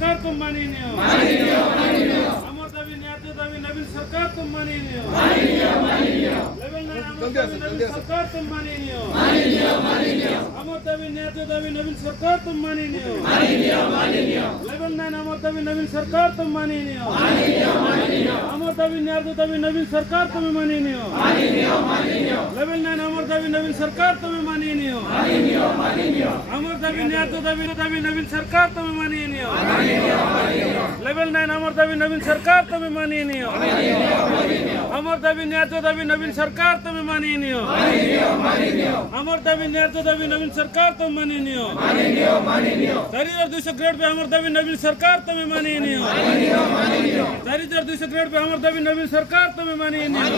सरकार तुम मानिए नियो আমার দাবি ন্যায্য দাবি নবীন সরকার তুম মানিয়ে নিও লেভেল 9 আমার দাবি নবীন সরকার তুম মানিয়ে নিও আমার দাবি ন্যায্য দাবি নবীন সরকার তুম মানিয়ে নিও লেভেল 9 আমার দাবি নবীন সরকার তুম মানিয়ে নিও আমার দাবি ন্যায্য দাবি নবীন সরকার তুমি মানিয়ে নিও লেভেল 9 আমার দাবি নবীন সরকার তুমি মানিয়ে নিও আমার দাবি ন্যায্য দাবি নবীন সরকার তুমি মানিয়ে নিও লেভেল 9 আমার দাবি নবীন সরকার তুমি মানিয়ে নিও আমার দাবি ন্যায্য দাবি নবীন সরকার তুমি মানিয়ে নিও আমার দাবি ন্যায্য দাবি নবীন সরকার তুমি মানিয়ে নিও 4200 গ্রেড पे আমার দাবি নবীন সরকার তুমি মানিয়ে নিও 4200 গ্রেড पे আমার দাবি নবীন সরকার তুমি মানিয়ে নিও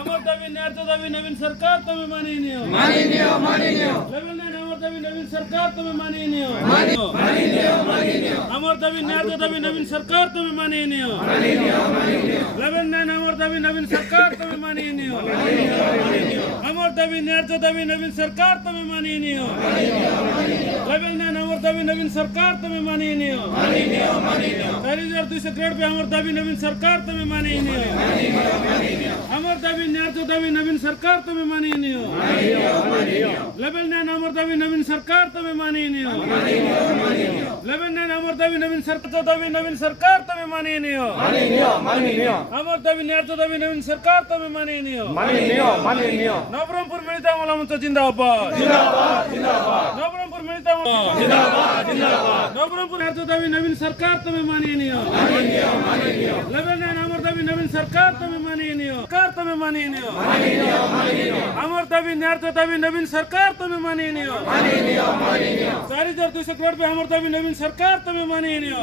আমার দাবি ন্যায্য দাবি নবীন সরকার তুমি মানিয়ে নিও লেভেল 9 আমার দাবি নবীন সরকার তুমি মানিয়ে নিও আমার দাবি ন্যায্য দাবি নবীন সরকার তুমি মানিয়ে নিও লেভেল 9 আমার দাবি নবীন সরকার তুমি মানিয়ে নিও আমার দাবি ন্যায্য দাবি নবীন সরকার তুমি মানিয়ে নিও লেভেল 9 আমার দাবি নবীন সরকার তুমি মানিয়ে নিও 4200 গ্রেড पे আমার দাবি নবীন সরকার তুমি মানিয়ে নিও আমার দাবি ন্যায্য দাবি নবীন সরকার তুমি মানিয়ে নিও লেভেল 9 আমার দাবি নবীন সরকার তুমি মানিয়ে নিও লেভেল 9 আমার দাবি নবীন সরকার তুমি মানিয়ে নিও আমার দাবি ন্যায্য দাবি নবীন সরকার তুমি মানিয়ে নিও নবরঙ্গপুর মিলিত আমলা মঞ্চ জিন্দাবাদ নবরঙ্গপুর মিলিত নবরঙ্গপুর ন্যায্য দাবি নবীন সরকার তুমি মানিয়ে নিও লেভেল 9 আমার দাবি নবীন সরকার তুমি মানিয়ে নিও আমার দাবি ন্যায্য দাবি নবীন সরকার তুমি মানিয়ে নিও 4200 গ্রেড पे আমার দাবি নবীন সরকার তুমি মানিয়ে নিও